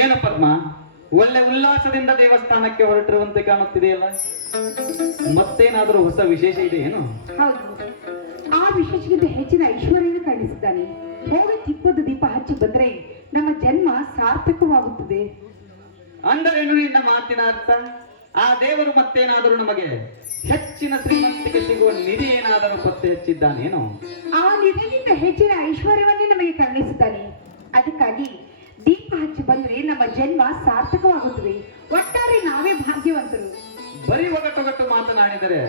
ಏನು ಪದ್ಮ, ಒಳ್ಳೆ ಉಲ್ಲಾಸದಿಂದ ದೇವಸ್ಥಾನಕ್ಕೆ ಹೊರಟಿರುವಂತೆ ಕಾಣುತ್ತಿದೆಯಲ್ಲ, ಮತ್ತೇನಾದರೂ ಹೊಸ ವಿಶೇಷ ಇದೆ ಏನು? ಹೌದು, ಆ ವಿಶೇಷಕ್ಕಿಂತ ಹೆಚ್ಚಿನ ಐಶ್ವರ್ಯ ಕಾಣಿಸಿದ್ದಾನೆ. ಹೋಗಿ ತಿಪ್ಪದ ದೀಪ ಹಚ್ಚಿ ಬಂದ್ರೆ ನಮ್ಮ ಜನ್ಮ ಸಾರ್ಥಕವಾಗುತ್ತದೆ. ಅಂದರೇನು ನಿನ್ನ ಮಾತಿನ ಅರ್ಥ? ಆ ದೇವರು ಮತ್ತೇನಾದರೂ ನಮಗೆ ಹೆಚ್ಚಿನ ಶ್ರೀಮಂತಿಗೆ ಸಿಗುವ ನಿಧಿ ಏನಾದರೂ ಪತ್ತೆ ಹಚ್ಚಿದ್ದಾನೇನು? ಆ ನಿಧಿಗಿಂತ ಹೆಚ್ಚಿನ ಐಶ್ವರ್ಯವನ್ನೇ ನಮಗೆ ಕರುಣಿಸಿದ್ದಾನೆ. ಅದಕ್ಕಾಗಿ ದೀಪ ಹಚ್ಚಿ ಬಂದ್ರೆ ನಮ್ಮ ಜನ್ಮ ಸಾರ್ಥಕವಾಗುತ್ತದೆ. ಒಟ್ಟಾರೆ ನಾವೇ ಭಾಗ್ಯವಂತರು. ಬರೀ ಒಗಟೊಗಟ್ಟು ಮಾತನಾಡಿದರೆ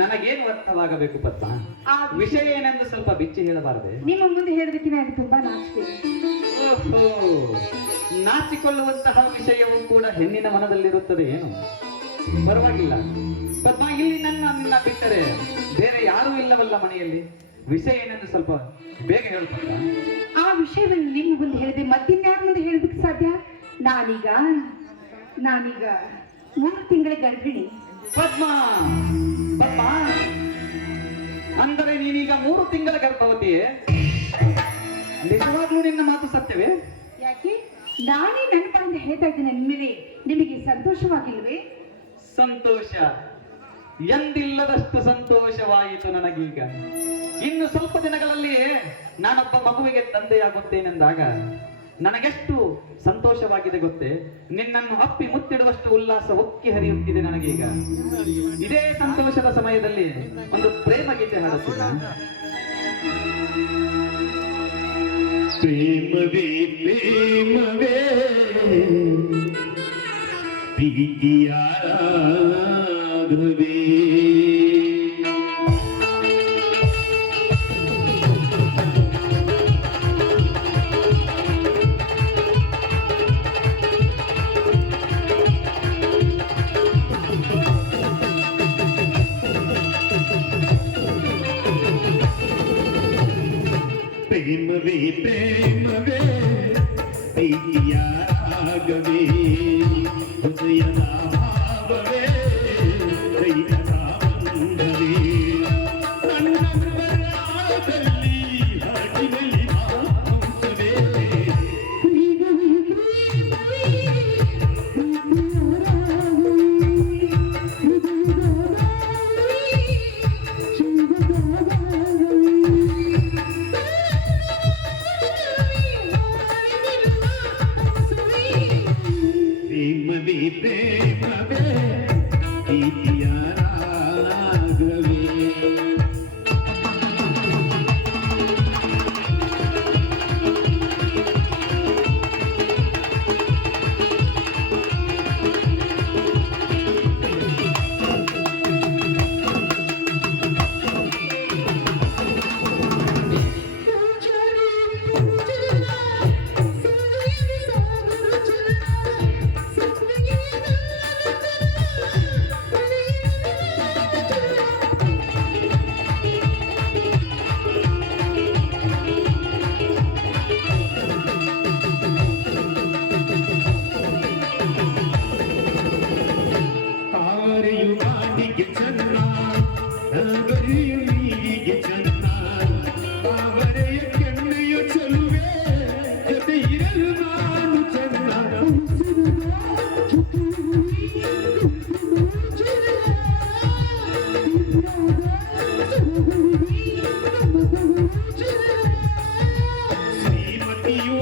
ನನಗೇನು ಅರ್ಥವಾಗಬೇಕು ಪದ್ಮ? ಆ ವಿಷಯ ಏನೆಂದು ಸ್ವಲ್ಪ ಬಿಚ್ಚಿ ಹೇಳಬಾರದೆ? ನಿಮ್ಮ ಮುಂದೆ ಹೇಳೋದಕ್ಕೆ ನನಗೆ ತುಂಬಾ ನಾಚಿಕೆ. ಓಹೋ, ನಾಚಿಕೊಳ್ಳುವಂತಹ ವಿಷಯವೂ ಕೂಡ ಹೆಣ್ಣಿನ ಮನದಲ್ಲಿರುತ್ತದೆ ಏನು? ಪರವಾಗಿಲ್ಲ ಪದ್ಮ, ಇಲ್ಲಿ ನಿನ್ನ ಬಿಟ್ಟರೆ ಬೇರೆ ಯಾರೂ ಇಲ್ಲವಲ್ಲ ಮನೆಯಲ್ಲಿ. ವಿಷಯ ಏನೆಂದು ಸ್ವಲ್ಪ ಬೇಗ ಹೇಳ್ಬೇಕ? ಆ ವಿಷಯವನ್ನು ನಿಮ್ಮ ಮುಂದೆ ಹೇಳಿದೆ, ಮತ್ತಿನ್ಯಾರ ಮುಂದೆ ಹೇಳೋದಕ್ಕೆ ಸಾಧ್ಯ? ನಾನೀಗ 3 ತಿಂಗಳ ಗರ್ಭಿಣಿ. ಪದ್ಮ, ಪದ್ಮ, ಅಂದರೆ ನೀನೀಗ 3 ತಿಂಗಳ ಗರ್ಭವತಿಯೇ? ನಿಜವಾಗ್ಲೂ ನಿನ್ನ ಮಾತು ಸತ್ಯವೇ? ಯಾಕೆ? ನಾನೇ ನನ್ನ ಬಾಯಿಂದ ಹೇಳ್ತಾ ಇದ್ದೇನೆ ನಿಮಗೆ. ನಿಮಗೆ ಸಂತೋಷವಾಗಿಲ್ವೇ? ಸಂತೋಷ ಎಂದಿಲ್ಲದಷ್ಟು ಸಂತೋಷವಾಯಿತು ನನಗೀಗ. ಇನ್ನು ಸ್ವಲ್ಪ ದಿನಗಳಲ್ಲಿಯೇ ನಾನೊಬ್ಬ ಮಗುವಿಗೆ ತಂದೆಯಾಗುತ್ತೇನೆಂದಾಗ ನನಗೆಷ್ಟು ಸಂತೋಷವಾಗಿದೆ ಗೊತ್ತೇ? ನಿನ್ನನ್ನು ಅಪ್ಪಿ ಮುತ್ತಿಡುವಷ್ಟು ಉಲ್ಲಾಸ ಉಕ್ಕಿ ಹರಿಯುತ್ತಿದೆ ನನಗೀಗ. ಇದೇ ಸಂತೋಷದ ಸಮಯದಲ್ಲಿ ಒಂದು ಪ್ರೇಮ ಗೀತೆ ಹಾಡುತ್ತಿಲ್ಲ. ಪ್ರೇಮವೇ ಪ್ರೇಮವೇ ಪ್ರೀತಿಯ ರಾಗವೇ, ಪ್ರೇಮವೇ ಪ್ರೇಮವೇ ಪ್ರೀತಿಯ ರಾಗವೇ, ಹೃದಯದ ಭಾವವೇ ದೈವದ ಬಂಧವೇ, ನನ್ನ ಹೃದಯದಲ್ಲಿ ಹಾಡಿನಲ್ಲಿ ಮಾಂಸವೇ. ಪ್ರೇಮವೇ ಪ್ರೇಮವೇ ಪ್ರೀತಿಯ ರಾಗವೇ. ತಾರೆಯು ಕಾಡಿಗೆ ಚೆನ್ನ, ನಗರಿಯು ನೀರಿಗೆ ಚೆನ್ನ, ತಾವರೆಯ ಕೆನ್ನೆಯ ಚೆಲುವೆ, ಜೊತೆ ಇರಲು ನಾನು ಚೆನ್ನ. ಶ್ರೀಮತಿಯು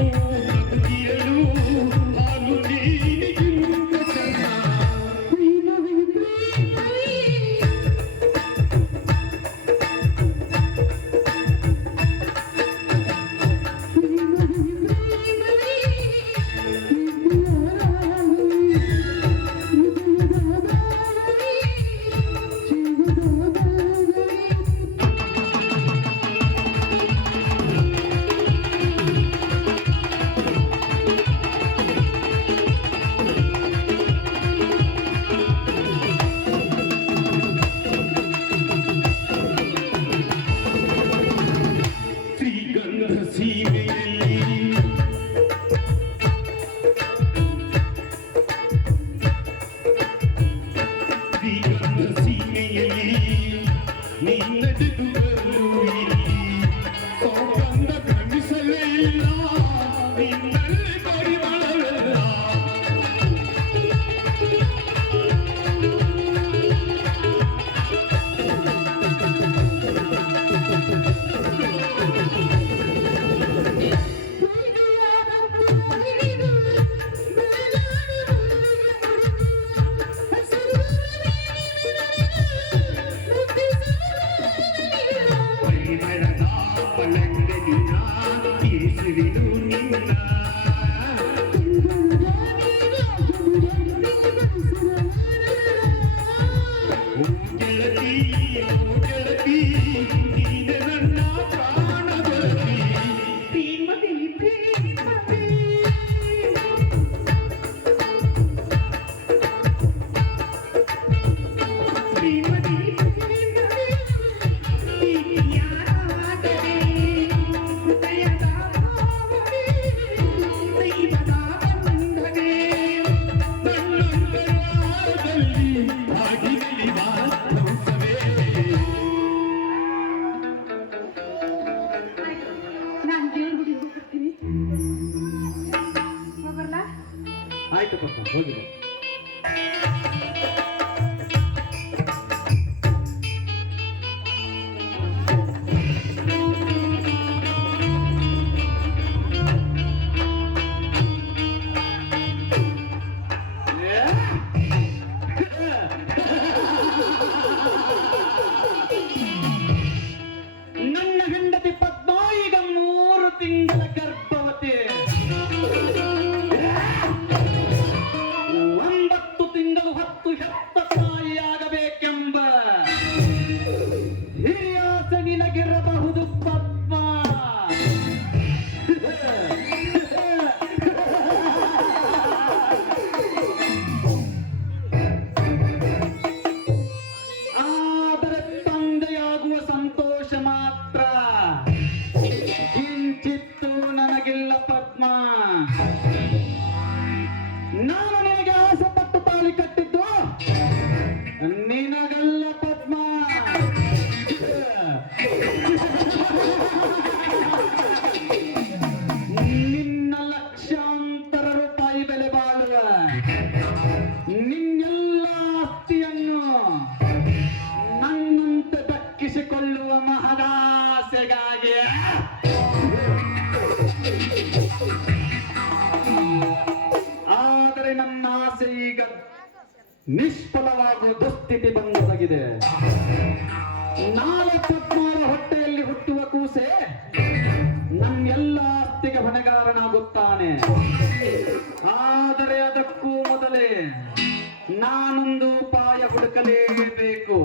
ನಗುತ್ತಿರಲು ಹಾಲು ನೀರಿಗಿಂತ ಚೆನ್ನ. ಸ್ಥಿತಿ ಬಂದೊದಗಿದೆ. ನಾಳೆ ಪದ್ಮಾಳ ಹೊಟ್ಟೆಯಲ್ಲಿ ಹುಟ್ಟುವ ಕೂಸೆ ನಮ್ಮೆಲ್ಲ ಆಸ್ತಿಗೆ ಹೊಣೆಗಾರನಾಗುತ್ತಾನೆ. ಆದರೆ ಅದಕ್ಕೂ ಮೊದಲೇ ನಾನೊಂದು ಉಪಾಯ ಹುಡುಕಲೇಬೇಕು.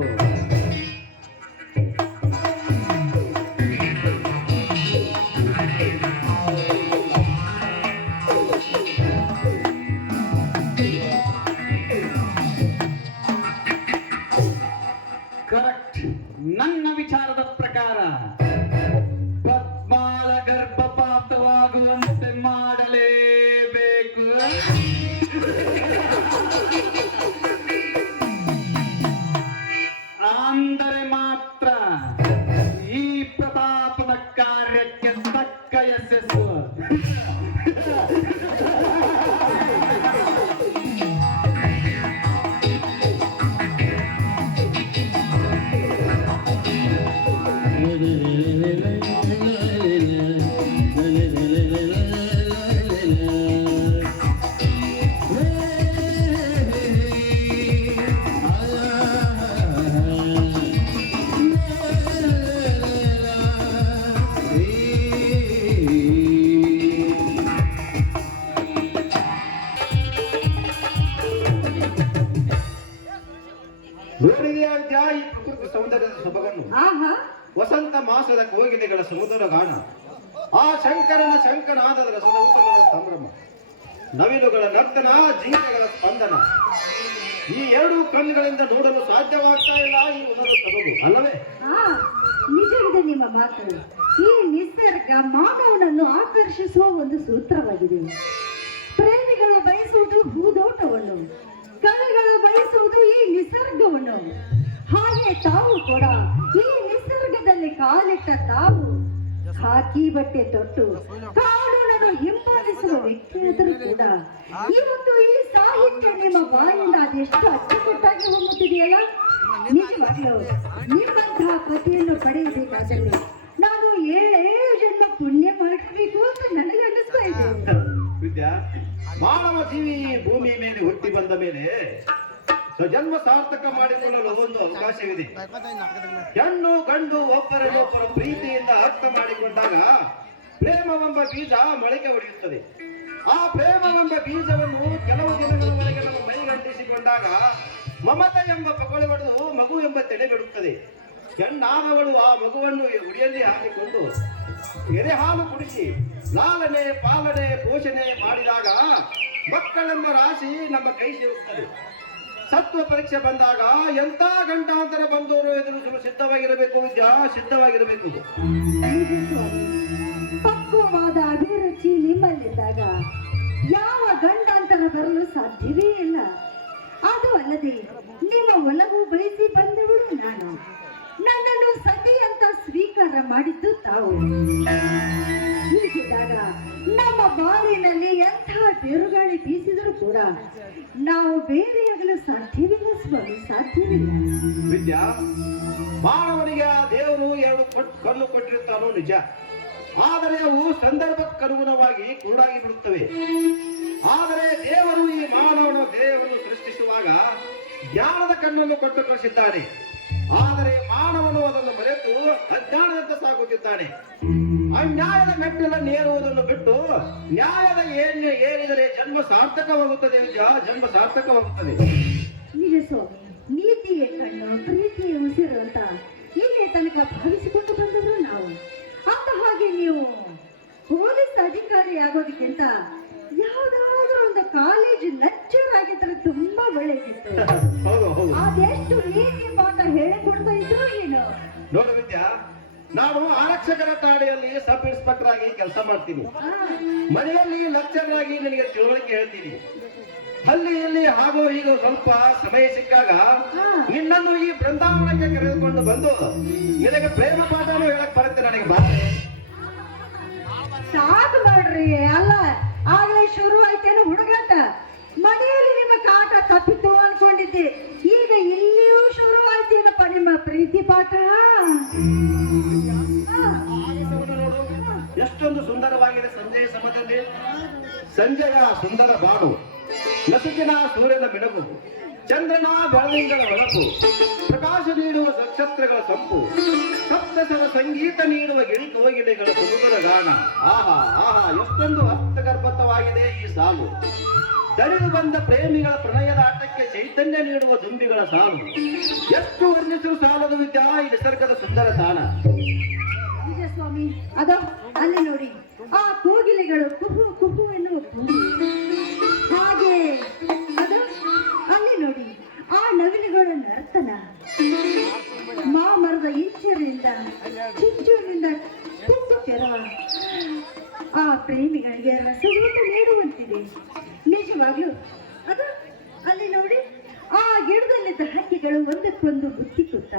ಕರೆಕ್ಟ್. ನನ್ನ ವಿಚಾರದ ಪ್ರಕಾರ ಪದ್ಮಾಳ ಗರ್ಭಪಾತವಾಗುವಂತೆ ಮಾಡಲೇಬೇಕು. ಅಂದರೆ ಮಾತ್ರ ಈ ಪ್ರತಾಪದ ಕಾರ್ಯಕ್ಕೆ ತಕ್ಕ ಯಶಸ್ಸು. ನೋಡಿದೆಯಾ ವಿದ್ಯಾ ಈ ಪ್ರಕೃತಿ ಸೌಂದರ್ಯದ ಸೊಬಗನ್ನು? ಆಹಾ, ವಸಂತ ಮಾಸದ ಕೋಗಿಲೆಗಳ ಸಮುದ್ರ ಗಾನ, ಆ ಶಂಕರನ ಶಂಕನಾದದ ರಸದ ಉತ್ತಮದ ಸಂಭ್ರಮ, ನವಿಲುಗಳ ನರ್ತನ, ಜಿಂಕೆಗಳ ಸ್ಪಂದನ, ಈ ಎರಡು ಕಣ್ಣುಗಳಿಂದ ನೋಡಲು ಸಾಧ್ಯವಾಗ್ತಾ ಇಲ್ಲ ಈ ಉನ್ನತ ಸೊಬಗು ಅಲ್ಲವೇ? ನಿಜವಿದೆ ನಿಮ್ಮ ಮಾತು. ಈ ನಿಸರ್ಗ ಮಾನವನನ್ನು ಆಕರ್ಷಿಸುವ ಒಂದು ಸೂತ್ರವಾಗಿದೆ. ಪ್ರೇಮಿಗಳು ಬಯಸುವುದು ಹೂದೋಟವನ್ನು, ಕವಿಗಳು ಬಯಸುವುದು ಈ ನಿಸರ್ಗವನ್ನು. ಹಾಗೆ ತಾವು ಕೂಡ ಈ ನಿಸರ್ಗದಲ್ಲಿ ಕಾಲಿಟ್ಟ ತಾವು ಹಾಕಿ ಬಟ್ಟೆ ತೊಟ್ಟು ಕಾನೂನನ್ನು ಹಿಂಬಾಲಿಸುವ ವ್ಯಕ್ತಿಯಾದರೂ ಕೂಡ ಇವತ್ತು ಈ ಸಾಹಿತ್ಯ ನಿಮ್ಮ ಬಾಯಿಂದ ಅದೆಷ್ಟು ಅಚ್ಚುಕಟ್ಟಾಗಿ ಹೋಗುತ್ತಿದೆಯಲ್ಲ. ನಿಜವಾಗ್ಲೂ ನಿಮ್ಮಂತಹ ಪತಿಯನ್ನು ಪಡೆಯಬೇಕಾದಲ್ಲಿ ನಾನು 7 ಜನ್ಮ ಪುಣ್ಯ ಮಾಡಬೇಕು ಅಂತ ನನಗೆ ಅನ್ನಿಸ್ತಾ ಇದೆ. ವಿದ್ಯಾ, ಮಾನವ ಜೀವಿ ಈ ಭೂಮಿ ಮೇಲೆ ಹುಟ್ಟಿ ಬಂದ ಮೇಲೆ ಸ್ವಜನ್ಮ ಸಾರ್ಥಕ ಮಾಡಿಕೊಳ್ಳಲು ಒಂದು ಅವಕಾಶವಿದೆ. ಹೆಣ್ಣು ಗಂಡು ಒಬ್ಬರನ್ನೊಬ್ಬರ ಪ್ರೀತಿಯಿಂದ ಅರ್ಥ ಮಾಡಿಕೊಂಡಾಗ ಪ್ರೇಮವೆಂಬ ಬೀಜ ಮೊಳಕೆ ಹೊಡೆಯುತ್ತದೆ. ಆ ಪ್ರೇಮವೆಂಬ ಬೀಜವನ್ನು ಕೆಲವು ದಿನಗಳವರೆಗೆ ನಮ್ಮ ಮೈಗಂಟಿಸಿಕೊಂಡಾಗ ಮಮತೆ ಎಂಬ ಪಗಳು ಹೊಡೆದು ಮಗು ಎಂಬ ತೆಡೆ ಬಿಡುತ್ತದೆ. ಹೆಣ್ಣಾದವಳು ಆ ಮಗುವನ್ನು ಉಡಿಯಲ್ಲಿ ಹಾಕಿಕೊಂಡು ಎದೆ ಹಾಲು ಕುಡಿಸಿ ಲಾಲನೆ ಪಾಲನೆ ಪೋಷಣೆ ಮಾಡಿದಾಗ ಮಕ್ಕಳೆಂಬ ರಾಶಿ ನಮ್ಮ ಕೈ ಸೇರುತ್ತದೆ. ಸತ್ವ ಪರೀಕ್ಷೆ ಬಂದಾಗ ಎಂತ ಗಂಟಾಂತರ ಬಂದವರು ಎದುರಿಸಲು ಸಿದ್ಧವಾಗಿರಬೇಕು ವಿದ್ಯಾ, ಸಿದ್ಧವಾಗಿರಬೇಕು. ಪಕ್ವವಾದ ಅಭಿರುಚಿ ನಿಮ್ಮಲ್ಲಿದ್ದಾಗ ಯಾವ ಗಂಡಾಂತರ ಬರಲು ಸಾಧ್ಯವೇ ಇಲ್ಲ. ಅದು ಅಲ್ಲದೆ ನಿಮ್ಮ ಒಲವು ಬಯಸಿ ಬಂದವಳು ನಾನು. ನನ್ನನ್ನು ಸತಿ ಅಂತ ಸ್ವೀಕಾರ ಮಾಡಿದ್ದು ತಾವು. ಹೀಗಿದ್ದಾಗ ನಮ್ಮ ಬಾಳಿನಲ್ಲಿ ಎಂಥ ಬಿರುಗಾಳಿ ಬೀಸಿದರೂ ಕೂಡ ನಾವು ಬೇರೆಯಾಗಲು ಸಾಧ್ಯವಿಲ್ಲ ಸ್ವಾಮಿ, ಸಾಧ್ಯವಿಲ್ಲ. ವಿದ್ಯಾ, ಮಾನವನಿಗೆ ಆ ದೇವರು 2 ಕಣ್ಣು ಕೊಟ್ಟಿರುತ್ತಾನೋ ನಿಜ. ಆದರೆ ಅವು ಸಂದರ್ಭಕ್ಕನುಗುಣವಾಗಿ ಕುರುಡಾಗಿ ಬಿಡುತ್ತವೆ. ಆದರೆ ದೇವರು ಈ ಮಾನವನ ದೇಹವನ್ನು ಸೃಷ್ಟಿಸುವಾಗ ಜ್ಞಾನದ ಕಣ್ಣನ್ನು ಕೊಟ್ಟು ಕಳಿಸಿದ್ದಾನೆ. ಆದರೆ ಮಾನವನು ಅದನ್ನು ಮರೆತು ಅಜ್ಞಾನದಂತೆ ಸಾಗುತ್ತಿದ್ದಾನೆ. ಅನ್ಯಾಯದ ಮೆಟ್ಟಲನ್ನು ಏರುವುದನ್ನು ಬಿಟ್ಟು ನ್ಯಾಯದ ಏರಿದರೆ ಜನ್ಮ ಸಾರ್ಥಕವಾಗುತ್ತದೆ ವಿದ್ಯಾ, ಜನ್ಮ ಸಾರ್ಥಕವಾಗುತ್ತದೆ. ನಿಜ ಸ್ವಾಮಿ, ನೀತಿಯೇ ಕಣ್ಣು ಪ್ರೀತಿಯೇ ಉಸಿರು ಅಂತ ಇಲ್ಲಿ ತನಕ ಭಾವಿಸಿಕೊಂಡು ಬಂದವರು ನಾವು. ಅಂತ ಹಾಗೆ ನೀವು ಪೊಲೀಸ್ ಅಧಿಕಾರಿ ಆಗೋದಕ್ಕಿಂತ ಯಾವ್ದಾದ್ರೂ ಒಂದು ಕಾಲೇಜ್ ಲೆಕ್ಚರ್ ಆಗಿದ್ರೆ ತುಂಬಾ ಒಳ್ಳೇದಿತ್ತು. ಹೌದು ಹೌದು. ಅದೆಷ್ಟು ನೀತಿ ಪಾಠ ಹೇಳಿಕೊಡ್ತಾ ಇದ್ರು ಏನು. ನೋಡು ವಿದ್ಯಾ, ನಾನು ಆರಕ್ಷಕರ ಠಾಣೆಯಲ್ಲಿ ಸಬ್ ಇನ್ಸ್ಪೆಕ್ಟರ್ ಆಗಿ ಕೆಲಸ ಮಾಡ್ತೀನಿ. ಮನೆಯಲ್ಲಿ ಲೆಕ್ಚರ್ ಆಗಿ ನಿನಗೆ ತಿಳುವಳಿಕೆ ಹೇಳ್ತೀನಿ. ಅಲ್ಲಿ ಇಲ್ಲಿ ಹಾಗೂ ಈಗ ಸ್ವಲ್ಪ ಸಮಯ ಸಿಕ್ಕಾಗ ನಿನ್ನನ್ನು ಈ ಬೃಂದಾವನಕ್ಕೆ ಕರೆದುಕೊಂಡು ಬಂದು ನಿನಗೆ ಪ್ರೇಮ ಪಾಠನೂ ಹೇಳಕ್ ಬರುತ್ತೆ ನನಗೆ. ಬಾ ಸಾಕು ಮಾಡ್ರಿ. ಅಲ್ಲ, ಆಗ್ಲೇ ಶುರು ಆಯ್ತೇನು ಹುಡುಗಾಟ. ಮನೆಯಲ್ಲಿ ನಿಮ್ಮ ಕಾಟ ತಪ್ಪಿತು ಅನ್ಕೊಂಡಿದ್ದೆ, ಈಗ ಇಲ್ಲಿಯೂ ಶುರು ಆಯ್ತೇನಪ್ಪ ನಿಮ್ಮ ಪ್ರೀತಿ ಪಾಠ. ಎಷ್ಟೊಂದು ಸುಂದರವಾಗಿದೆ ಸಂಜೆಯ ಸಮಯದಲ್ಲಿ. ಸಂಜೆಯ ಸುಂದರ ಬಾನು, ನಸುಕಿನ ಸೂರ್ಯನ ಮಿಣಗು, ಚಂದ್ರನ ಬೆಳದಿಂಗಳ ಹೊಳಪು, ಪ್ರಕಾಶ ನೀಡುವ ನಕ್ಷತ್ರಗಳ ಸಂಪು, ಸಪ್ತಸರ ಸಂಗೀತ ನೀಡುವ ಗಿಳಿಕೋಗಿಲೆಗಳ ಸುಮಧುರ ಗಾನ. ಆಹಾ ಆಹಾ, ಎಷ್ಟೊಂದು ಅರ್ಥಗರ್ಭತವಾಗಿದೆ ಈ ಸಾಲು. ದಣಿದು ಬಂದ ಪ್ರೇಮಿಗಳ ಪ್ರಣಯದ ಆಟಕ್ಕೆ ಚೈತನ್ಯ ನೀಡುವ ದುಂಬಿಗಳ ಸಾಲು. ಎಷ್ಟು ವರ್ಣಿಸಲು ಸಾಲದು ವಿದ್ಯಾ ಈ ನಿಸರ್ಗದ ಸುಂದರ ತಾಣ. ನಿಜ ಸ್ವಾಮಿ, ಅದೋ ಅಲ್ಲಿ ನೋಡಿ, ಆ ಕೋಗಿಲೆಗಳು ಕುಹು ಕುಹು ಎನ್ನುವ ಕೂಗು. ಹಾಗೆ ಅದು ಅಲ್ಲಿ ನೋಡಿ, ಆ ನವಿಲುಗಳ ನರ್ತನ. ಮಾಮರದ ಇಂಚರಿಂದ ಚಿಂಚುವಿನಿಂದ ತುತ್ತು ಕೆರವ ಆ ಪ್ರೇಮಿಗಳಿಗೆ ರಸವನ್ನು ನೀಡುವಂತಿದೆ. ನಿಜವಾಗ್ಲೂ ಅದು ಅಲ್ಲಿ ನೋಡಿ, ಆ ಗಿಡದಲ್ಲಿದ್ದ ಹಕ್ಕಿಗಳು ಒಂದಕ್ಕೊಂದು ಬುತ್ತಿಕ್ಕುತ್ತ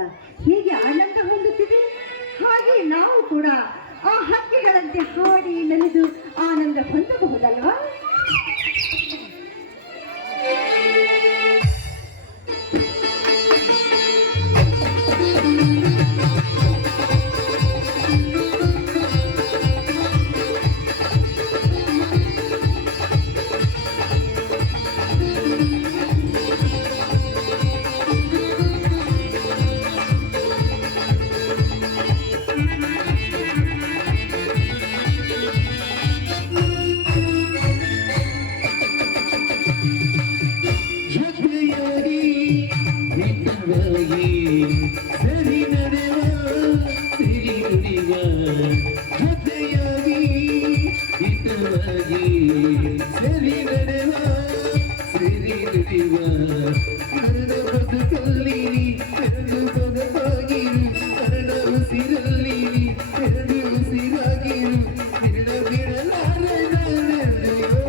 ಹೇಗೆ ಆನಂದ ಹೊಂದುತ್ತಿದೆ. ಹಾಗೆ ನಾವು ಕೂಡ ಆ ಹಕ್ಕಿಗಳಂತೆ ಹಾಡಿ ನಲಿದು ಆನಂದ ಹೊಂದಬಹುದಲ್ವಾ? ಜೊತೆಯಾಗಿ ಹಿತವಾಗಿ ಸರಿ ನಡೆವ ಸಿರಿ ನುಡಿವ, ಜೊತೆಯಾಗಿ ಹಿತವಾಗಿ ಸರಿ ನಡೆವ ಸಿರಿ ನುಡಿವ. ನನ್ನ ಬದುಕಲ್ಲಿ ಎರಡು ಬದುಕಾಗಿರು, ನನ್ನ ಉಸಿರಲ್ಲಿ ಎರಡು ಉಸಿರಾಗಿರು, ನಿನ್ನ ಬಿಡಲಾರೆ ನಾನೆಂದಿಗೋ.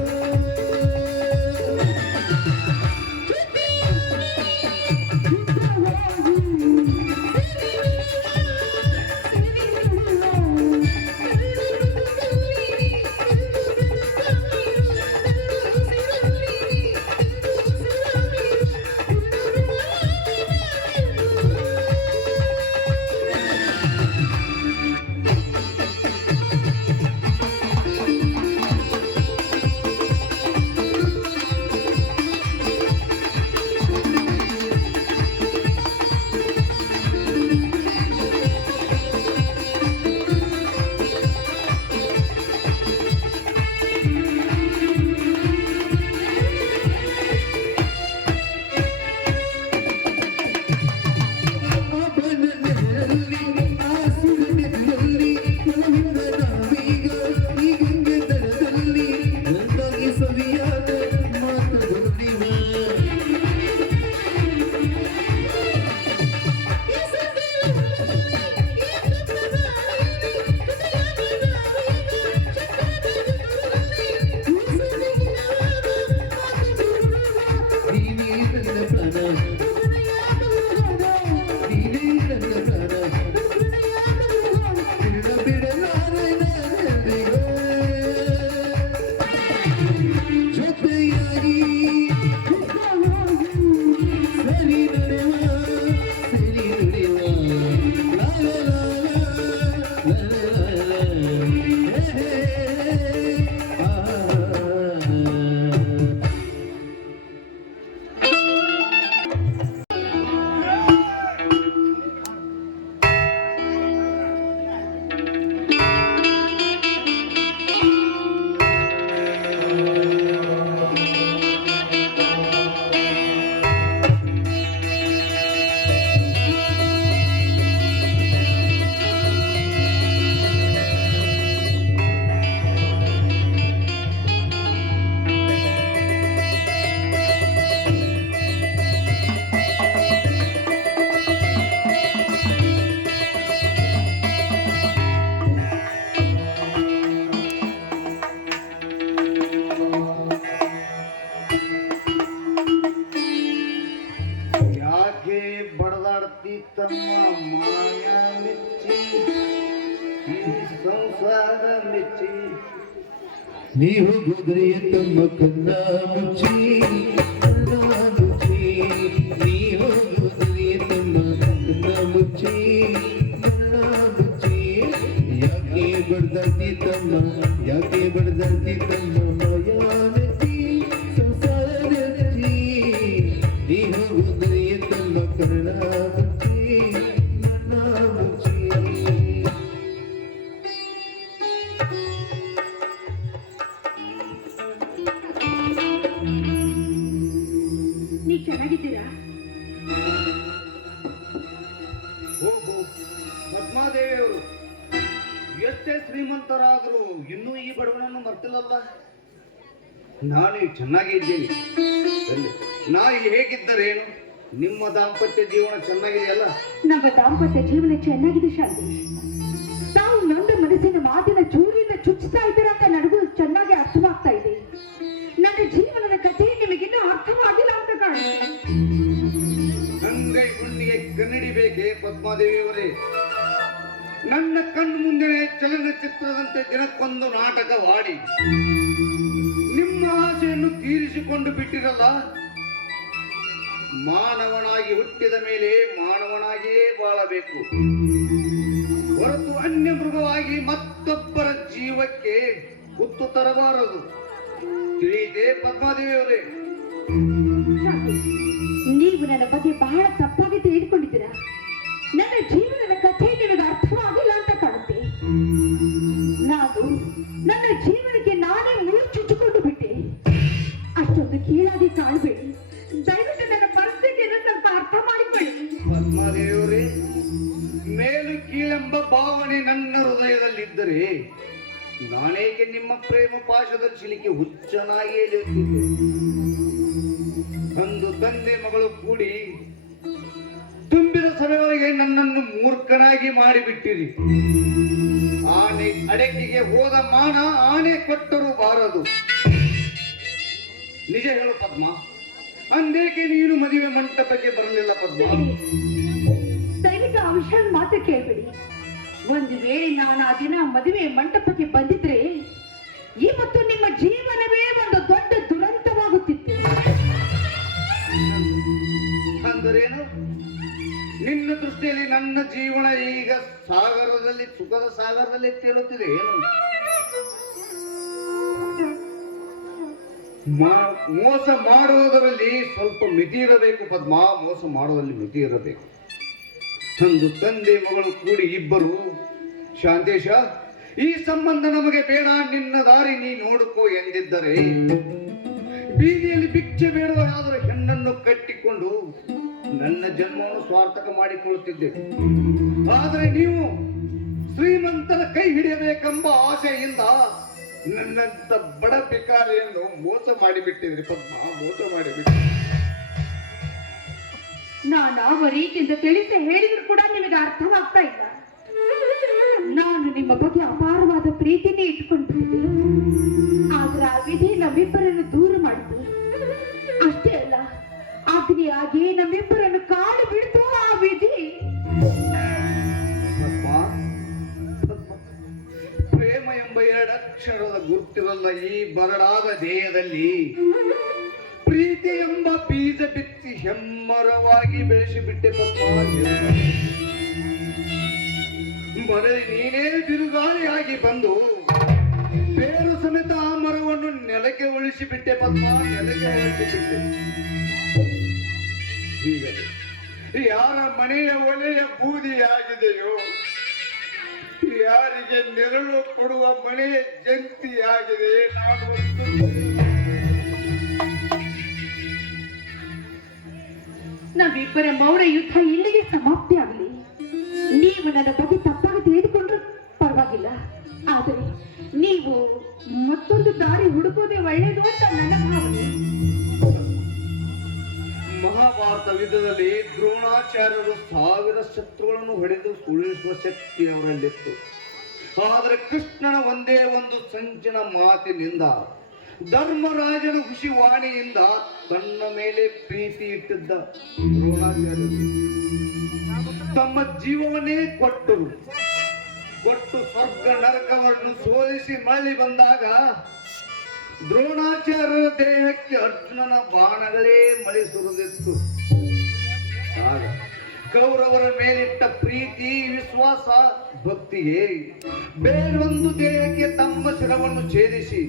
ಬಡದಾಡ್ತಿ ತಮ್ಮ ಮಾಯ ಮೆಚ್ಚಿ ಈ ಸಂಸಾರ ಮೆಚ್ಚಿ. ನೀವು ಗುದರಿಯ ತಮ್ಮ ಕನ್ನ ಮುಚ್ಚಿ ಕನ್ನ ಮುಚ್ಚಿ, ನೀವು ಗುದರಿಯ ತಮ್ಮ ಕನ್ನ ಮುಚ್ಚಿ ಕನ್ನ ಮುಚ್ಚಿ. ಯಾಕೆ ಬಡ್ದಾಡ್ತಿ ತಮ್ಮ, ಯಾಕೆ ಬಡ್ದಾಡ್ತಿ ತಮ್ಮ ಮಾಯ ಮೆಚ್ಚಿ ಸಂಸಾರ ಮೆಚ್ಚಿ. ನೀವು ಶ್ರೀಮಂತರಾದರೂ ಇನ್ನೂ ಈ ಬಡವನನ್ನು ಮರ್ತಿಲ್ಲಲ್ಲ. ನಾನು ಚೆನ್ನಾಗಿ ಇದ್ದೀನಿ. ಸರಿ, ನಾ ಹೇಗಿದ್ದರೇನು? ನಿಮ್ಮ ದಾಂಪತ್ಯ ಜೀವನ ಚೆನ್ನಾಗಿದೆಯಲ್ಲ? ನಮ್ಮ ದಾಂಪತ್ಯ ಜೀವನ ಚೆನ್ನಾಗಿದೆ ಶಾಂತಿ. ತಾವು ನನ್ನ ಮನಸ್ಸಿನ ಮಾತಿನ ಚೂರಿನ ಚುಚ್ಚುತ್ತಾ ಇದ್ದೀರಾ ಅಂತ ನನಗೂ ಚೆನ್ನಾಗಿ ಅರ್ಥವಾಗ್ತಾ ಇದೆ. ನನ್ನ ಜೀವನದ ಕಥೆ ನಿಮಗಿನ್ನೂ ಅರ್ಥವಾಗಿಲ್ಲ ಅಂತ ಕಾಣುತ್ತೆ. ಅಂಗೈ ಗುಂಡಿಗೆ ಕನ್ನಡಿಬೇಕೆ ಪದ್ಮಾದೇವಿಯವರೇ? ನನ್ನ ಕಣ್ಣು ಮುಂದೆ ಚಲನಚಿತ್ರದಂತೆ ದಿನಕ್ಕೊಂದು ನಾಟಕವಾಡಿ ನಿಮ್ಮ ಆಸೆಯನ್ನು ತೀರಿಸಿಕೊಂಡು ಬಿಟ್ಟಿರಲ್ಲ. ಮಾನವನಾಗಿ ಹುಟ್ಟಿದ ಮೇಲೆ ಮಾನವನಾಗಿಯೇ ಬಾಳಬೇಕು ಹೊರತು ಅನ್ಯ ಮೃಗವಾಗಿ ಮತ್ತೊಬ್ಬರ ಜೀವಕ್ಕೆ ಗುತ್ತು ತರಬಾರದು. ತಿಳಿಯಿತೆ ಪದ್ಮಾದೇವಿಯವರೇ? ಶಾಂತಿ, ನೀವು ನನ್ನ ಬಗ್ಗೆ ಬಹಳ ತಪ್ಪಾಗಿ ತಿಳಿದುಕೊಂಡಿದ್ದೀರಾ. ನನ್ನ ಜೀವನದ ಕಥೆ ನಿಮಗೆ ಅರ್ಥವಾಗಿಲ್ಲ ಅಂತ ಕಾಣುತ್ತೆ. ನಾನು ನನ್ನ ಜೀವನಕ್ಕೆ ನಾನೇ ಮುಳ್ಳು ಚುಚ್ಚಿಕೊಂಡು ಬಿಟ್ಟೆ. ಅಷ್ಟೊಂದು ಕೀಳಾಗಿ ಕಾಣಬೇಡಿ. ದಯವಿಟ್ಟು ನನ್ನ ಪರಿಸ್ಥಿತಿಯನ್ನು ಸ್ವಲ್ಪ ಅರ್ಥ ಮಾಡಿಕೊಳ್ಳಿ. ಪದ್ಮಾದೇವಿಯವರೇ, ಮೇಲು ಕೀಳೆಂಬ ಭಾವನೆ ನನ್ನ ಹೃದಯದಲ್ಲಿದ್ದರೆ ನಾನೇಕೆ ನಿಮ್ಮ ಪ್ರೇಮ ಪಾಶದ ಸಿಲಿಕೆ ಹುಚ್ಚನಾಗಿ ಎಳೆಯುತ್ತಿದ್ದೆ? ಅಂದು ತಂದೆ ಮಗಳು ಕೂಡಿ ತುಂಬಿದ ಸಭೆಯೊಳಗೆ ನನ್ನನ್ನು ಮೂರ್ಖನಾಗಿ ಮಾಡಿಬಿಟ್ಟಿರಿ. ಆನೆ ಅಡಕೆಗೆ ಹೋದ ಮಾನ ಆನೆ ಕೊಟ್ಟರೂ ಬಾರದು. ನಿಜ ಹೇಳು ಪದ್ಮ, ಅಂದೇಕೆ ನೀನು ಮದುವೆ ಮಂಟಪಕ್ಕೆ ಬರಲಿಲ್ಲ ಪದ್ಮ? ದಯವಿಟ್ಟು ಆ ವಿಷಯ ಮಾತ್ರ ಕೇಳಬೇಡಿ. ಒಂದು ವೇಳೆ ನಾನು ಆ ದಿನ ಮದುವೆ ಮಂಟಪಕ್ಕೆ ಬಂದಿದ್ರೆ ಇವತ್ತು ನಿಮ್ಮ ಜೀವನವೇ ಒಂದು ದೊಡ್ಡ ದುರಂತವಾಗುತ್ತಿತ್ತು. ಅಂದರೇನು? ನಿನ್ನ ದೃಷ್ಟಿಯಲ್ಲಿ ನನ್ನ ಜೀವನ ಈಗ ಸಾಗರದಲ್ಲಿ, ಸುಖದ ಸಾಗರದಲ್ಲಿ ತೇಲುತ್ತಿದೆ ಏನು? ಮೋಸ ಮಾಡುವುದರಲ್ಲಿ ಸ್ವಲ್ಪ ಮಿತಿ ಇರಬೇಕು ಪದ್ಮ. ಮೋಸ ಮಾಡುವುದರಲ್ಲಿ ಮಿತಿ ಇರಬೇಕು. ಒಂದು ತಂದೆ ಮಗಳು ಕೂಡಿ ಇಬ್ಬರು, ಶಾಂತೇಶ ಈ ಸಂಬಂಧ ನಮಗೆ ಬೇಡ, ನಿನ್ನ ದಾರಿ ನೀ ನೋಡುಕೋ ಎಂದಿದ್ದರೆ ಬೀದಿಯಲ್ಲಿ ಭಿಕ್ಷೆ ಬೇಡವರಾದರೂ ಹೆಣ್ಣನ್ನು ಕಟ್ಟಿಕೊಂಡು ನನ್ನ ಜನ್ಮವನ್ನು ಸ್ವಾರ್ಥಕ ಮಾಡಿಕೊಳ್ಳುತ್ತಿದ್ದೆ. ಆದರೆ ನೀವು ಶ್ರೀಮಂತರ ಕೈ ಹಿಡಿಯಬೇಕೆಂಬ ಆಸೆಯಿಂದ ನನ್ನಂತ ಬಡ ಭಿಕಾರಿಯನ್ನು ಮೋಸ ಮಾಡಿಬಿಟ್ಟಿದ್ರಿ ಪದ್ಮ, ಮೋಸ ಮಾಡಿಬಿಟ್ಟು. ನಾನು ಯಾವ ರೀತಿಯಿಂದ ತಿಳಿಸಿ ಹೇಳಿದ್ರು ಕೂಡ ನಿಮಗೆ ಅರ್ಥವಾಗ್ತಾ ಇಲ್ಲ. ನಾನು ನಿಮ್ಮ ಬಗ್ಗೆ ಅಪಾರವಾದ ಪ್ರೀತಿನೇ ಇಟ್ಕೊಂಡಿದ್ದೀನಿ. ಆದ್ರೆ ಆ ವಿಧಿ ನಮ್ಮಿಬ್ಬರನ್ನು ದೂರ ಮಾಡಿತು. ಅಷ್ಟೇ ಅಲ್ಲ, ಅಗ್ನಿಯಾಗಿ ನಮ್ಮಿಬ್ಬರನ್ನು ಕಾಡು ಬಿಡ್ತು ಆ ವಿಧಿ. ಪ್ರೇಮ ಎಂಬ ಎರಡಕ್ಷರದ ಗುರುತಿರಲ್ಲ ಈ ಬರಡಾದ ದೇಹದಲ್ಲಿ. ಪ್ರೀತಿ ಎಂಬ ಬೀಜ ಬಿತ್ತಿ ಹೆಮ್ಮರವಾಗಿ ಬೆಳೆಸಿಬಿಟ್ಟೆ ಪದ್ಮ. ಮರಳಿ ನೀನೇ ಬಿರುಗಾಳಿಯಾಗಿ ಬಂದು ಬೇರು ಸಮೇತ ಆ ಮರವನ್ನು ನೆಲಕ್ಕೆ ಉಳಿಸಿಬಿಟ್ಟೆ ಪದ್ಮ, ನೆಲಕ್ಕೆ ಉಳಿಸಿಬಿಟ್ಟೆ. ಹೀಗೆ ಯಾರ ಮನೆಯ ಒಲೆಯ ಬೂದಿಯಾಗಿದೆಯೋ, ಯಾರಿಗೆ ನೆರಳು ಕೊಡುವ ಮನೆಯ ಜಂತಿಯಾಗಿದೆ ನಾನು. ನಾವಿಬ್ಬರ ಮೌನ ಯುದ್ಧ ಇಲ್ಲಿಗೆ ಸಮಾಪ್ತಿ ಆಗಲಿ. ನೀವು ನನ್ನ ಬಗ್ಗೆ ತಪ್ಪಾಗಿ ತಿಳಿದುಕೊಂಡ್ರೂ ಪರವಾಗಿಲ್ಲ. ಆದರೆ ನೀವು ಮತ್ತೊಂದು ದಾರಿ ಹುಡುಕೋದೇ ಒಳ್ಳೆಯದು ಅಂತ ನನ್ನ ಭಾವನೆ. ಮಹಾಭಾರತ ಯುದ್ಧದಲ್ಲಿ ದ್ರೋಣಾಚಾರ್ಯರು 1000 ಶತ್ರುಗಳನ್ನು ಹೊಡೆದು ಉಳಿಸುವ ಶಕ್ತಿ ಅವರಲ್ಲಿತ್ತು. ಆದರೆ ಕೃಷ್ಣನ ಒಂದೇ ಒಂದು ಸಂಚಿನ ಮಾತಿನಿಂದ, ಧರ್ಮರಾಜನ ಹುಸಿವಾಣಿಯಿಂದ ತನ್ನ ಮೇಲೆ ಪ್ರೀತಿ ಇಟ್ಟಿದ್ದ ದ್ರೋಣಾಚಾರ್ಯರು ತಮ್ಮ ಜೀವವನ್ನೇ ಕೊಟ್ಟು ಸ್ವರ್ಗ ನರಕವನ್ನು ಸೋಲಿಸಿ ಮರಳಿ ಬಂದಾಗ ದ್ರೋಣಾಚಾರ್ಯರ ದೇಹಕ್ಕೆ ಅರ್ಜುನನ ಬಾಣಗಳೇ ಮಳೆ ಸುರಿದಿತ್ತು. ಆಗ ಕೌರವರ ಮೇಲಿಟ್ಟ ಪ್ರೀತಿ, ವಿಶ್ವಾಸ, ಭಕ್ತಿಗೆ ಬೇರೊಂದು ದೇಹಕ್ಕೆ ತಮ್ಮ ಶಿರವನ್ನು ಛೇದಿಸಿ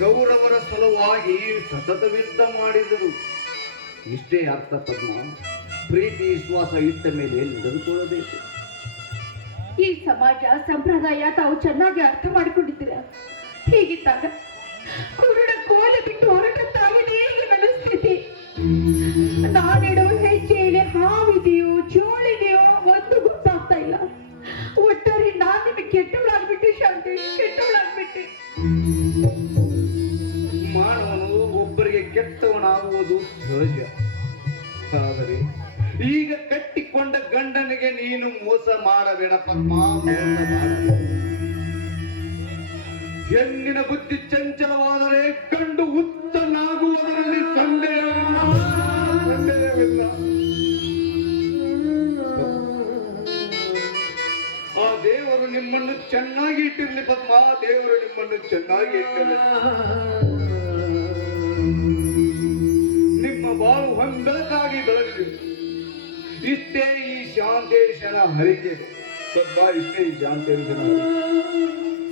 ಕೌರವರ ಸಲುವಾಗಿ ಸತತ ಯುದ್ಧ ಮಾಡಿದರು. ಇಷ್ಟೇ ಅರ್ಥ ಪದ್ಮ. ಪ್ರೀತಿ ವಿಶ್ವಾಸ ಇಟ್ಟ ಮೇಲೆ ನಡೆದುಕೊಳ್ಳಬೇಕು. ಈ ಸಮಾಜ ಸಂಪ್ರದಾಯ ತಾವು ಚೆನ್ನಾಗಿ ಅರ್ಥ ಮಾಡಿಕೊಂಡಿದ್ದೀರ. ಹೀಗಿದ್ದಾಗ ಕುರುಡ ಕೋಲೆ ಬಿಟ್ಟು ಹೊರಟದ್ದಾಗಿದೆ ನನ್ನ ಸ್ಥಿತಿ. ನಾನಿಡುವ ಹೆಜ್ಜೆಯಲ್ಲಿ ಹಾವಿದೆಯೋ ಚೋಳಿದೆಯೋ ಒಂದು ಗೊತ್ತಾಗ್ತಾ ಇಲ್ಲ. ಒಟ್ಟಾರೆ ನಾನು ನಿಮಗೆ ಕೆಟ್ಟವಳಾಗ್ಬಿಟ್ಟು ಶಾಂತಿ. ಮಾಡುವುದು ಸಹಜ. ಆದರೆ ಈಗ ಕಟ್ಟಿಕೊಂಡ ಗಂಡನಿಗೆ ನೀನು ಮೋಸ ಮಾಡಬೇಡ ಪದ್ಮ, ಮೋಸ ಮಾಡಬೇಡ. ಹೆಣ್ಣಿನ ಬುದ್ಧಿ ಚಂಚಲವಾದರೆ ಗಂಡು ಹುಚ್ಚನಾಗುವುದರಲ್ಲಿ ಸಂದೇಹವಿಲ್ಲ. ಆ ದೇವರು ನಿಮ್ಮನ್ನು ಚೆನ್ನಾಗಿ ಇಟ್ಟಿರಲಿ ಪದ್ಮ, ದೇವರು ನಿಮ್ಮನ್ನು ಚೆನ್ನಾಗಿ ಇಟ್ಟಿರಲಿ. ನಿಮ್ಮ ಬಾಳು ಹೊಂದಲಕ್ಕಾಗಿ ಬೆಳೆದಿದೆ. ಇಷ್ಟೇ ಈ ಶಾಂತೇಶನ ಹರಿಕೆ ಪದ್ಮ, ಇಷ್ಟೇ ಈ ಶಾಂತೇಶನ ಹರಿಕೆ.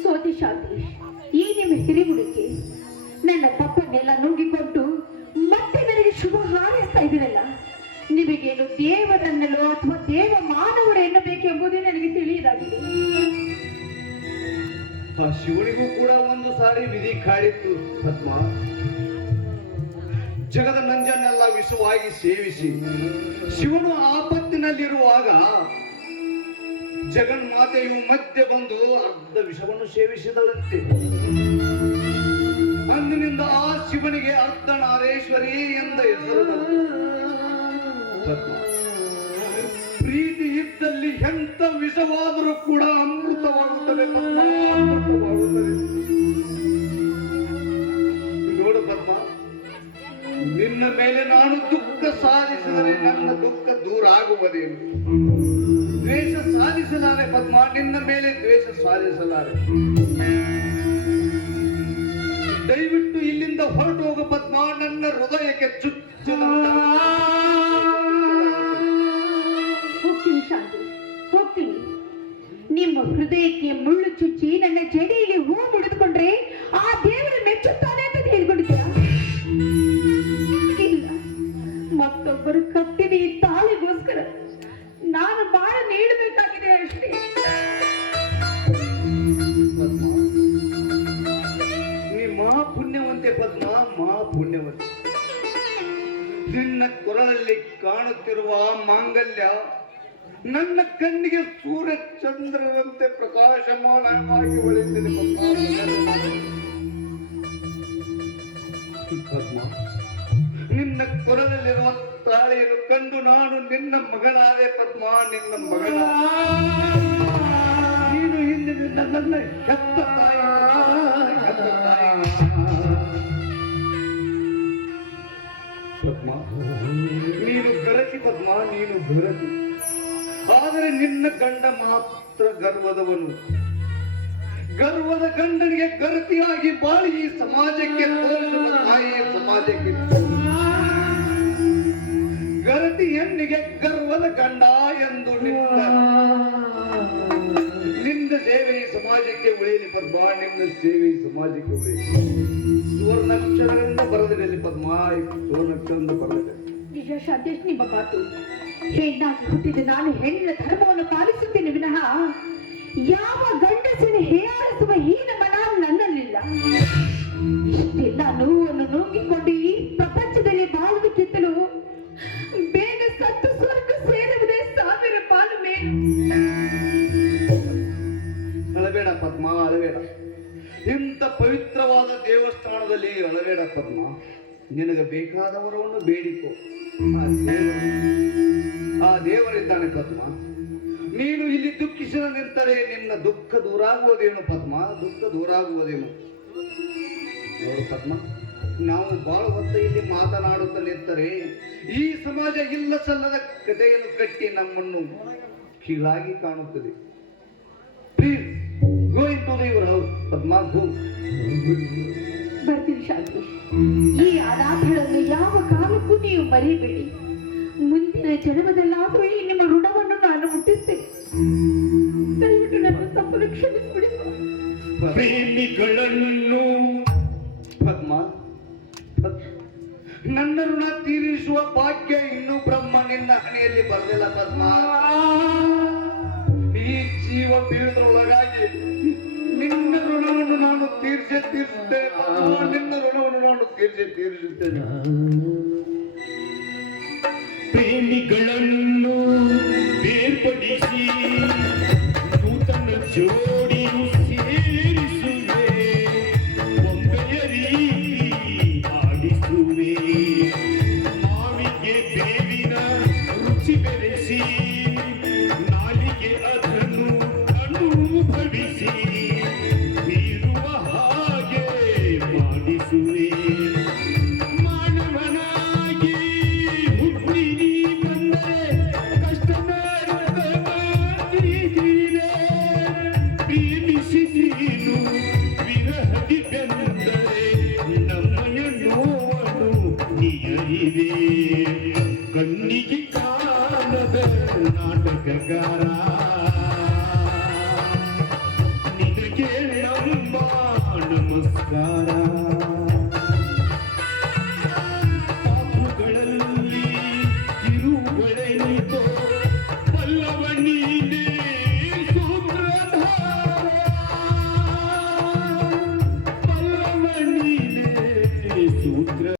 ಸೋತಿ ಶಾಂತೇಶ್, ಈ ನಿಮ್ಮ ಹಿರಿಗುಡಿಕೆ ನನ್ನ ತಪ್ಪನ್ನೆಲ್ಲ ನುಂಗಿಕೊಂಡು ಮತ್ತೆ ನನಗೆ ಶುಭ ಹಾರೈಸ್ತಾ ಇದ್ದೀರಲ್ಲ, ನಿಮಗೇನು ದೇವರನ್ನಲೋ ಅಥವಾ ದೇವ ಮಾನವರು ಎನ್ನಬೇಕೆಂಬುದೇ ನನಗೆ ತಿಳಿಯದಾಗಿದೆ. ಆ ಶಿವನಿಗೂ ಕೂಡ ಒಂದು ಸಾರಿ ವಿಧಿ ಕಾಡಿತ್ತು ಪದ್ಮ. ಜಗದ ನಂಜನ್ನೆಲ್ಲ ವಿಷವಾಗಿ ಸೇವಿಸಿ ಶಿವನು ಆಪತ್ತಿನಲ್ಲಿರುವಾಗ ಜಗನ್ಮಾತೆಯು ಮಧ್ಯೆ ಬಂದು ಅರ್ಧ ವಿಷವನ್ನು ಸೇವಿಸಿದಳಂತೆ. ಅಂದಿನಿಂದ ಆ ಶಿವನಿಗೆ ಅರ್ಧನಾರೇಶ್ವರಿ ಎಂದ ಹೆಸರು ಪದ್ಮ. ಪ್ರೀತಿ ಇದ್ದಲ್ಲಿ ಎಂತ ವಿಷವಾದರೂ ಕೂಡ ಅಮೃತವಾಗುತ್ತದೆ ಪದ್ಮ, ಅಮೃತವಾಗುತ್ತದೆ. ನೋಡು ಪದ್ಮ, ನಿನ್ನ ಮೇಲೆ ನಾನು ದುಃಖ ಸಾಧಿಸಿದರೆ ನನ್ನ ದುಃಖ ದೂರ ಆಗುವುದೇನು? ದ್ವೇಷ ಸಾಧಿಸಲಾರೆ ಪದ್ಮ, ನಿನ್ನ ಮೇಲೆ ದ್ವೇಷ ಸಾಧಿಸಲಾರೆ. ದಯವಿಟ್ಟು ಇಲ್ಲಿಂದ ಹೊರಟು ಹೋಗು ಪದ್ಮ, ನನ್ನ ಹೃದಯಕ್ಕೆ ಹೋಗ್ತೀನಿ ಶಾಂತಿ, ಹೋಗ್ತೀನಿ. ನಿಮ್ಮ ಹೃದಯಕ್ಕೆ ಮುಳ್ಳು ಚುಚ್ಚಿ ನನ್ನ ಜಡೆಯಲ್ಲಿ ಹೂ ಮುಡಿದುಕೊಂಡ್ರೆ ಆ ದೇವರು ಮೆಚ್ಚುತ್ತಾನೆ ಅಂತ ಹೇಳ್ಕೊಂಡಿದ್ದೀರಾ? ಇಲ್ಲ, ಮತ್ತೊಬ್ಬರು ಕಟ್ಟಿದ ಈ ತಾಳಿಗೋಸ್ಕರ ನಾನು ಬಾಳ ನೀಡಬೇಕಾಗಿದೆ ಅಷ್ಟೇ. ನೀ ಮಹಾಪುಣ್ಯವಂತೆ ಪದ್ಮ, ಮಹಾಪುಣ್ಯವಂತೆ. ನಿನ್ನ ಕೊರಳಲ್ಲಿ ಕಾಣುತ್ತಿರುವ ಮಾಂಗಲ್ಯ ನನ್ನ ಕಣ್ಣಿಗೆ ಸೂರ್ಯ ಚಂದ್ರರಂತೆ ಪ್ರಕಾಶಮಾನವಾಗಿ ಹೊಳೆಯುತ್ತಿದೆ ಪದ್ಮ. ನಿನ್ನ ಕೊರಳಲ್ಲಿರುವ ತಾಳಿಯನ್ನು ಕಂಡು ನಾನು ನಿನ್ನ ಮಗನಾದೆ ಪದ್ಮ, ನಿನ್ನ ಮಗನ. ನೀನು ಹಿಂದಿನಿಂದ ನನ್ನ ಹೆತ್ತ ತಾಯಿ, ಹೆತ್ತ ತಾಯಿ. ಪದ್ಮ, ನೀನು ಗರತಿ ಪದ್ಮ, ನೀನು ಗರತಿ. ಆದರೆ ನಿನ್ನ ಗಂಡ ಮಾತ್ರ ಗರ್ವದವನು. ಗರ್ವದ ಗಂಡನಿಗೆ ಗರತಿಯಾಗಿ ಬಾಳಿ ಈ ಸಮಾಜಕ್ಕೆ ತೋರಿಸುವ ತಾಯಿ, ಸಮಾಜಕ್ಕೆ ಗರತಿ ಹೆಣ್ಣಿಗೆ ಗರ್ವದ ಗಂಡ ಎಂದು ನಿನ್ನ ಸೇವೆ ಈ ಸಮಾಜಕ್ಕೆ ಉಳಿಯಲಿ ಪದ್ಮ, ನಿನ್ನ ಸೇವೆ ಈ ಸಮಾಜಕ್ಕೆ ಉಳಿಯಲಿ. ಸುವರ್ಣಾಕ್ಷರದಿಂದ ಬರೆದಿರಲಿ ಪದ್ಮ, ಸುವರ್ಣಾಕ್ಷರದಿಂದ ಬರೆದಿದೆ. ನಿಜ ಶಾಂತೇಶ್, ನಿಮ್ಮ ಮಾತು. ಹೆಣ್ಣಾಗಿ ಹುಟ್ಟಿದ ನಾನು ಹೆಣ್ಣಿನ ಧರ್ಮವನ್ನು ಪಾಲಿಸುತ್ತೇನೆ ವಿನಃ ಯಾವ ಗಂಡಸಿನ ಹೇಯಾಳಿಸುವ ಹೀನ ಮನ ನನ್ನಲ್ಲಿಲ್ಲ. ಇಷ್ಟೆಲ್ಲ ನೋವನ್ನು ನುಂಗಿಕೊಂಡು ಈ ಪ್ರಪಂಚದಲ್ಲಿ ಬಾಳುವುದಕ್ಕಿಂತಲೂ ಬೇಗ ಸತ್ತು ಸ್ವರ್ಗ ಸೇರುವುದೇ ಸಾವಿರ ಪಾಲು ಮೇಲು. ಅಳಬೇಡ ಪದ್ಮ, ಅಳಬೇಡ. ಇಂಥ ಪವಿತ್ರವಾದ ದೇವಸ್ಥಾನದಲ್ಲಿ ಅಳಬೇಡ ಪದ್ಮ. ನಿನಗೆ ಬೇಕಾದವರನ್ನು ಬೇಡಿಕೋ, ಆ ದೇವರಿದ್ದಾನೆ ಪದ್ಮ. ನೀನು ಇಲ್ಲಿ ದುಃಖಿಸಿದ ನಿಂತರೆ ನಿನ್ನ ದುಃಖ ದೂರಾಗುವುದೇನು ಪದ್ಮ, ದುಃಖ ದೂರಾಗುವುದೇನು? ನೋಡು ಪದ್ಮ, ನಾವು ಬಹಳ ಹೊತ್ತು ಇಲ್ಲಿ ಮಾತನಾಡುತ್ತ ನಿಂತರೆ ಈ ಸಮಾಜ ಇಲ್ಲ ಸಲ್ಲದ ಕಥೆಯನ್ನು ಕಟ್ಟಿ ನಮ್ಮನ್ನು ಕೀಳಾಗಿ ಕಾಣುತ್ತದೆ. Please go into your house Padma, go. ಬರ್ತೀನಿ ಶಾಂತೇಶ್. ಈ ಅನಾಥಗಳನ್ನು ಯಾವ ಕಾಲಕ್ಕೂ ನೀವು ಮರೆಯಬೇಡಿ. ಮುಂದಿನ ಜನ್ಮದಲ್ಲಾದರೂ ಈ ನಿಮ್ಮ ಋಣವನ್ನು ನಾನು ಮುಟ್ಟಿಸ್ತೇನೆ. ದಯವಿಟ್ಟು ನನ್ನ ತಪ್ಪನ್ನು ಕ್ಷಮಿಸಿಬಿಡಿ. ಪ್ರೇಮಿಗಳನ್ನು ಪದ್ಮ, ನನ್ನ ಋಣ ತೀರಿಸುವ ಭಾಗ್ಯ ಇನ್ನೂ ಬ್ರಹ್ಮ ನಿನ್ನ ಹಣೆಯಲ್ಲಿ ಬರಲಿಲ್ಲ ಪದ್ಮ. ಈ ಜೀವ ಬೀಳದ್ರೊಳಗಾಗಿ ನಿನ್ನ ಋಣವನ್ನು ನಾನು ತೀರಿಸುತ್ತೇನೆ. ನಿನ್ನ ಋಣವನ್ನು ನಾನು ತೀರಿಸುತ್ತೇನೆ. ಪ್ರೇಮಿಗಳನ್ನು ಬೇರ್ಪಡಿಸಿ ನೂತನ ಜೋಡಿಯು ಸೇರಿಸುವೆ, ಒಮ್ಮೆಯ ರೀತಿ ಆಡಿಸುವೆ. ದೈವಿ ಕಣ್ಣಿಗೆ ಕಾಣದ ನಾಟಕಗಾರ ನಿನಗೆ ನಮ್ಮ ನಮಸ್ಕಾರ